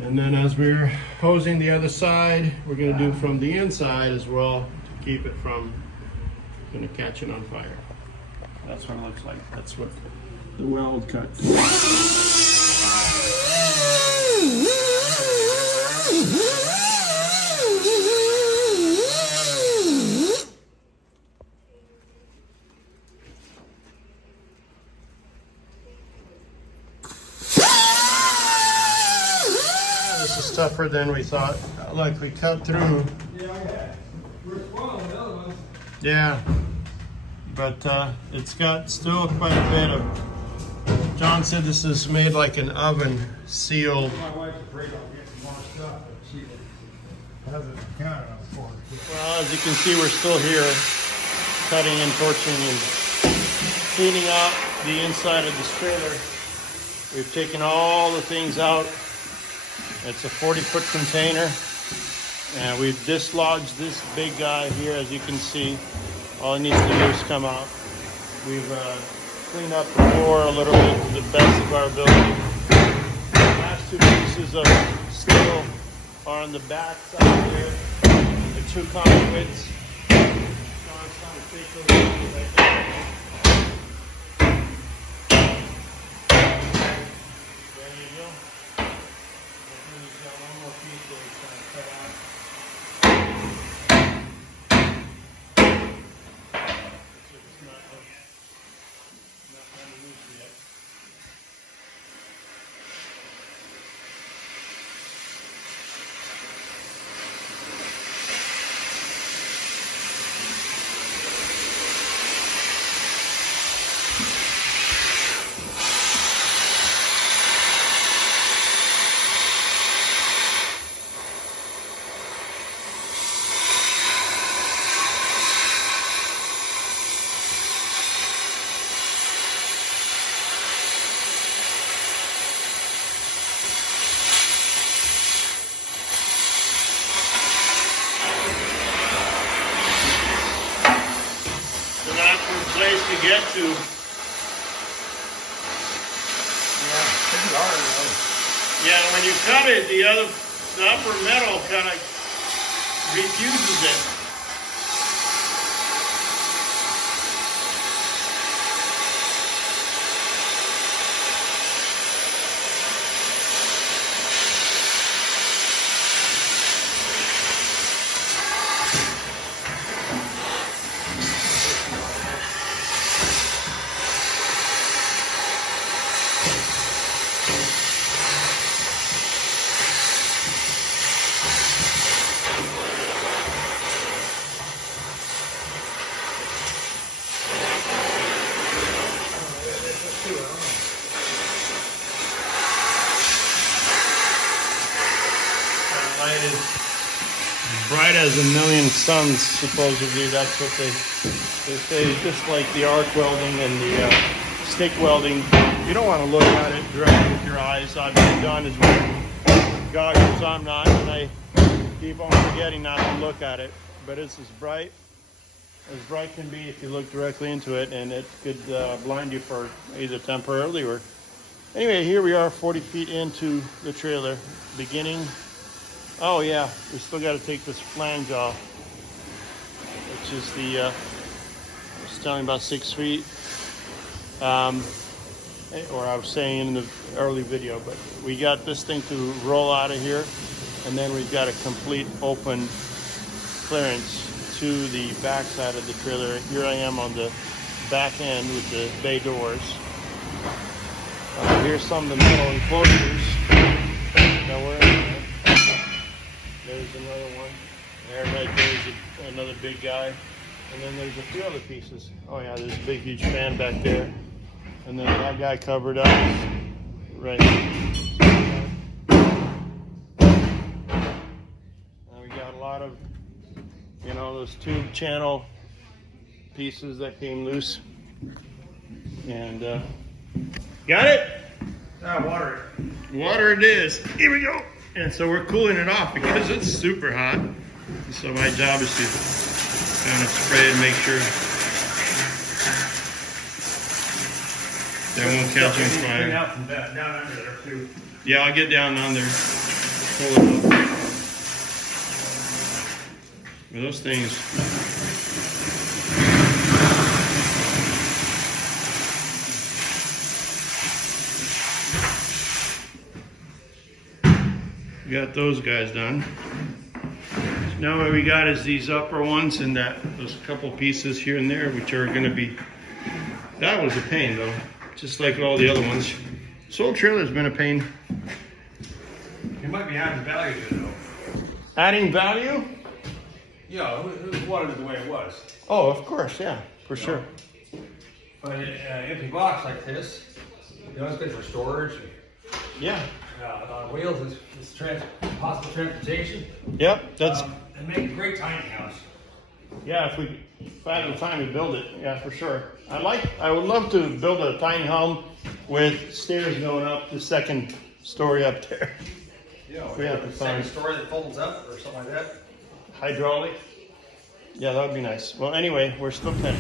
And then as we're hosing the other side, we're gonna do from the inside as well to keep it from catching on fire. That's what it looks like. That's what the weld cut. This is tougher than we thought. Look, we cut through. Yeah, we're spoiling the other ones. Yeah, but it's got still quite a bit of. John said this is made like an oven sealed. My wife's afraid I'll get more stuff, but she hasn't counted on for it. Well, as you can see, we're still here cutting and torching and cleaning out the inside of this trailer. We've taken all the things out. It's a 40-foot container, and we've dislodged this big guy here, as you can see. All it needs to do is come out. We've cleaned up the floor a little bit to the best of our ability. The last two pieces of steel are on the back side here. The two conduits. John's trying to take those out right there. There you go. And he's got one more piece that he's trying to cut out. It's not loose yet. Place to get to. Yeah, when you cut it, the upper metal kind of refuses it. Light is bright as a million suns, supposedly. That's what they say. Just like the arc welding and the stick welding, you don't want to look at it directly with your eyes. Obviously, John is wearing goggles. I'm not, and I keep on forgetting not to look at it. But it's as bright can be if you look directly into it, and it could blind you for either temporarily or. Anyway, here we are 40 feet into the trailer, beginning. Oh yeah, we still got to take this flange off, which is the, I was telling about 6 feet, or I was saying in the early video, but we got this thing to roll out of here, and then we've got a complete open clearance to the back side of the trailer. Here I am on the back end with the bay doors. Here's some of the metal enclosures that we're in there. There's another one. There, right there's another big guy. And then there's a few other pieces. Oh yeah, there's a big, huge fan back there. And then that guy covered up right here. lot of, you know, those tube channel pieces that came loose. And got it? Water. Water it is. Here we go. And so we're cooling it off because it's super hot. So my job is to kind of spray and make sure that won't catch on Bring fire. out from down under there too. Yeah, I'll get down on there. Pull it up. Well, those things. We got those guys done. Now what we got is these upper ones and those couple pieces here and there, which are going to be. That was a pain though, just like all the other ones. This whole trailer's been a pain. You might be adding value to it though. Adding value? Yeah, who wanted it the way it was? Oh, of course, yeah, for sure. But an empty box like this, you know, it's good for storage. Yeah. On wheels is possible transportation. Yep, that's. And make a great tiny house. Yeah, if I had the time to build it, yeah, for sure. I would love to build a tiny home with stairs going up the second story up there. Yeah, We have to second find- story that folds up or something like that. Hydraulic. Yeah, that would be nice. Well, anyway, we're still cutting.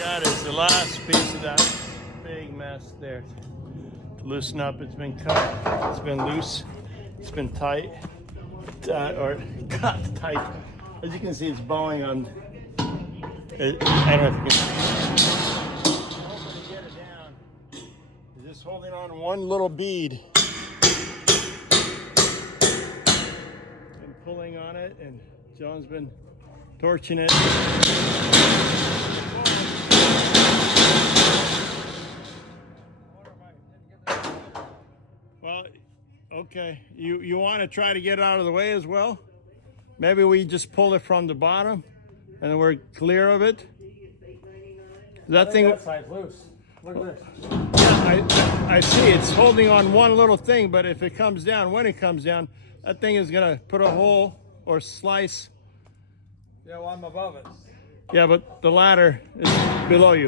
Got is the last piece of that big mess there. To loosen up, it's been cut, it's been loose, it's been tight, or cut tight. As you can see, it's bowing on. I don't know if you can. Hoping to get it down. It's just holding on to one little bead. Been pulling on it, and John's been torching it. Well, okay. You want to try to get out of the way as well? Maybe we just pull it from the bottom, and then we're clear of it. That thing. That side's loose. Look at this. I see it's holding on one little thing, but if it comes down, when it comes down, that thing is gonna put a hole or slice. Yeah, well, I'm above it. Yeah, but the ladder is below you.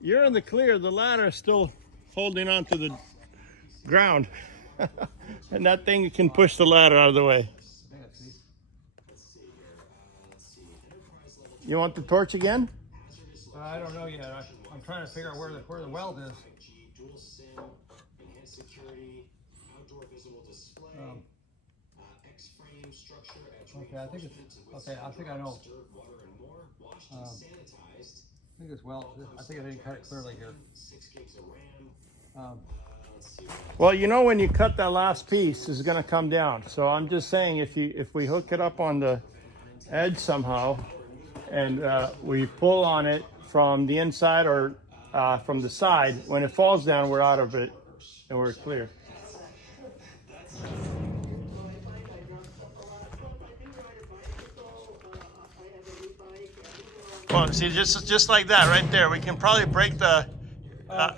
You're in the clear. The ladder is still holding on to the ground. And that thing can push the ladder out of the way. You want the torch again? I don't know yet. I'm trying to figure out where the weld is. Okay, I think it's okay. I think I know. I think it's weld. I think I didn't cut it clearly here. Well, you know when you cut that last piece, it's going to come down. So I'm just saying, if we hook it up on the edge somehow, and we pull on it from the inside or from the side, when it falls down, we're out of it and we're clear. Well, see, just like that right there, we can probably break the.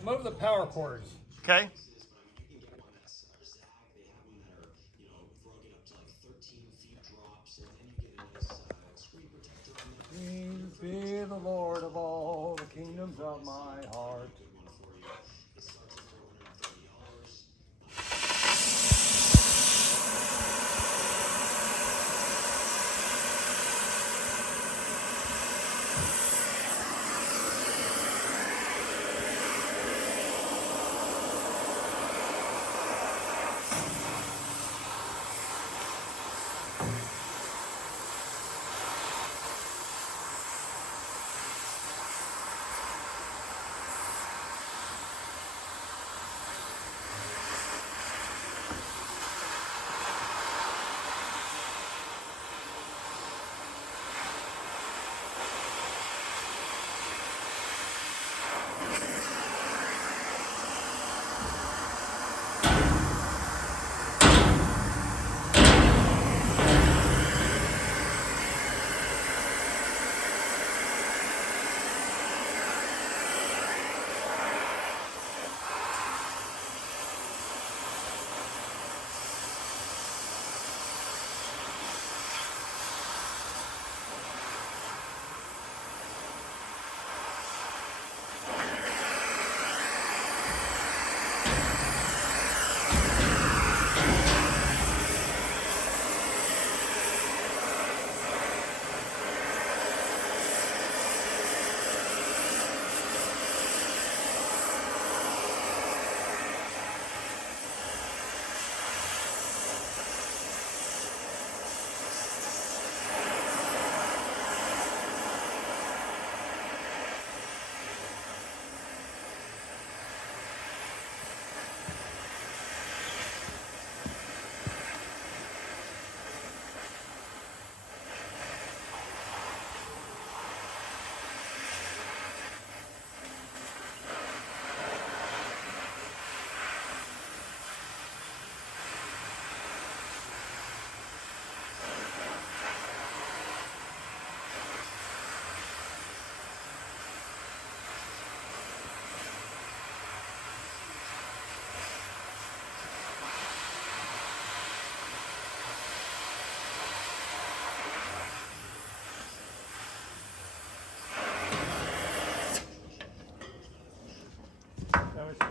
Move the power cords. Okay. Praise be the Lord of all the kingdoms of my heart.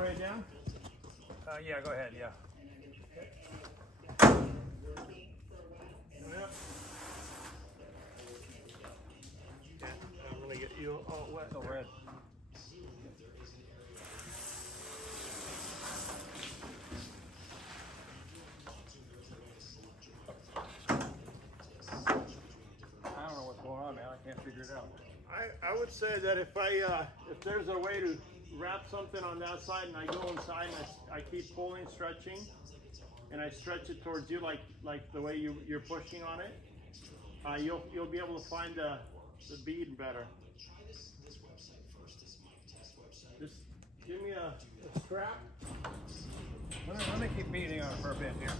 weigh it down? Yeah, go ahead, yeah. I'm gonna get you all wet. Still red. I don't know what's going on, man. I can't figure it out. I would say that if there's a way to wrap something on that side and I go inside and I keep pulling, stretching, and I stretch it towards you like the way you're pushing on it, you'll be able to find the bead better. Just give me a strap. Let me keep beating on it for a bit here.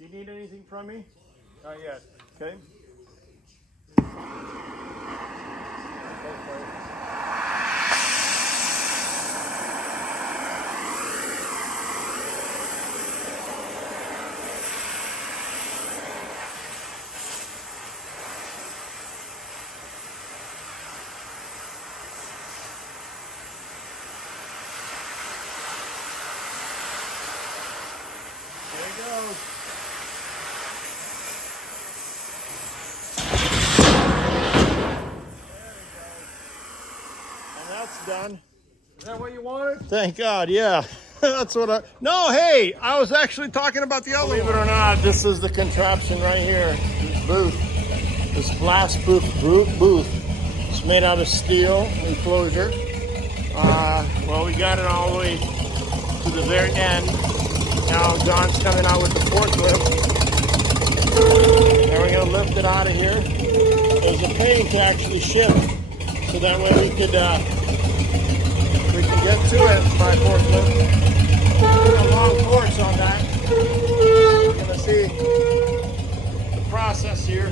You need anything from me? Not yet. Okay. There it goes. That's done. Is that what you wanted? Thank God, yeah. That's what no, hey, I was actually talking about the other one. Believe it or not, this is the contraption right here. This booth. This blast proof booth. It's made out of steel enclosure. Well, we got it all the way to the very end. Now John's coming out with the forklift. And we're gonna lift it out of here. There's a pane to actually shift. So that way we can get to it by forklift. A long course on that. You're gonna see the process here.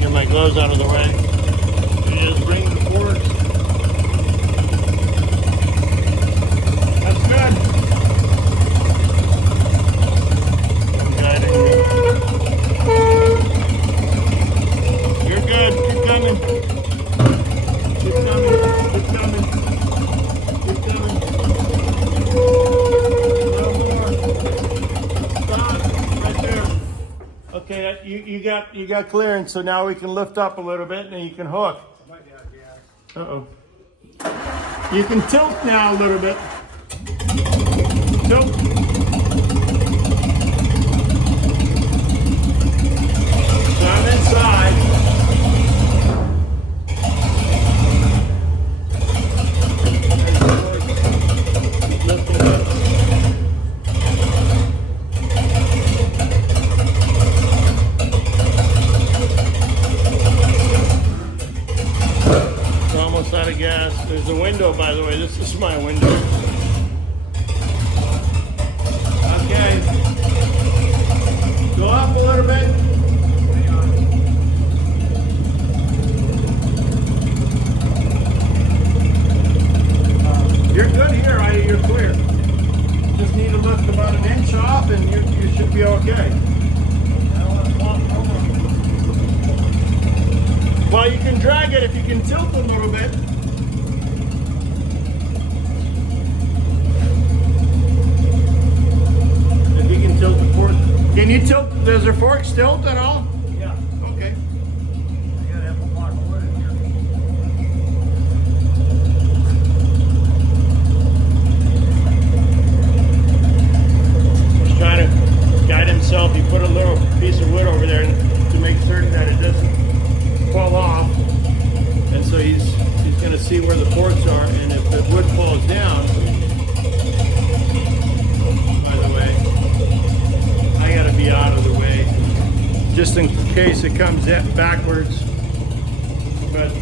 Get my gloves out of the way. You just bring the fork. That's good. You're good. Keep coming. Keep coming. Keep coming. Keep coming. No more. Stop. Right there. Okay, you got clearance, so now we can lift up a little bit and you can hook. Might be out of gas. Uh-oh. You can tilt now a little bit. Tilt. So I'm inside. Lifting it. It's almost out of gas. There's a window, by the way. This is my window. Okay. Go up a little bit. You're good here, you're clear. Just need to lift about an inch off and you should be okay. Well, you can drag it if you can tilt a little bit. If you can tilt the fork. Can you tilt, does the fork tilt at all? Yeah. Okay. I gotta have a block of wood in here. are, and if the wood falls down, by the way, I gotta be out of the way, just in case it comes backwards. But,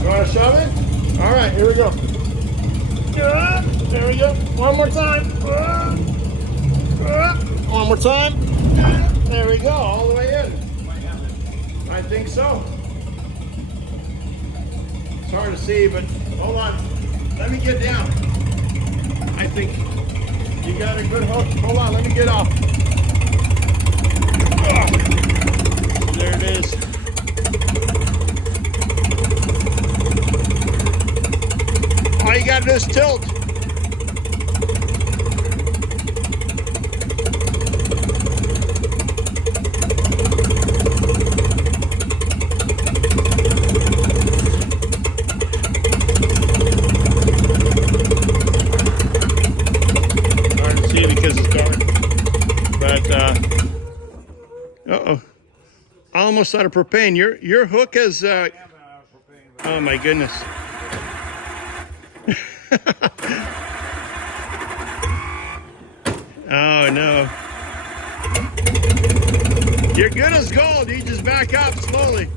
you wanna shove it? All right, here we go. There we go. One more time. One more time. There we go, all the way in. I think so. It's hard to see, but hold on. Let me get down. I think you got a good hook. Hold on, let me get off. There it is. All you gotta do is tilt. Hard to see because it's dark. But uh-oh. Almost out of propane. Your hook is oh my goodness. Oh no. You're good as gold. You just back up slowly.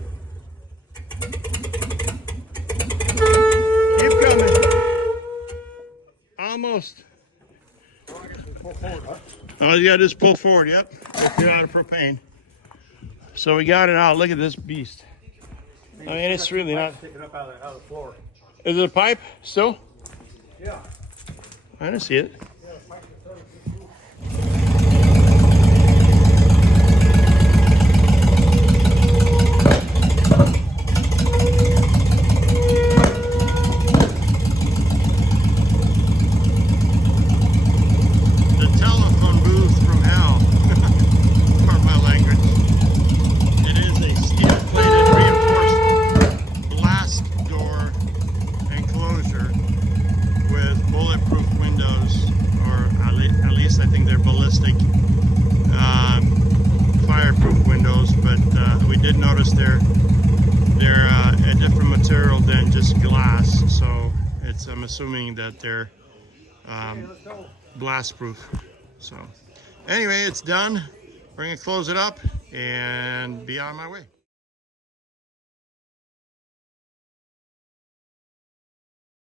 Keep coming. Almost. All you gotta do is pull forward, yep. If you're out of propane. So we got it out. Look at this beast. I mean, it's really not. Sticking up out of the floor. Is it a pipe still? Yeah. I don't see it. The telephone booth from hell. Pardon my language. It is a steel-plated reinforced blast door enclosure with bulletproof windows, or at least I think they're ballistic fireproof windows. But we did notice they're a different material than just glass. So I'm assuming that they're blast proof. So anyway, it's done. We're gonna close it up and be on my way.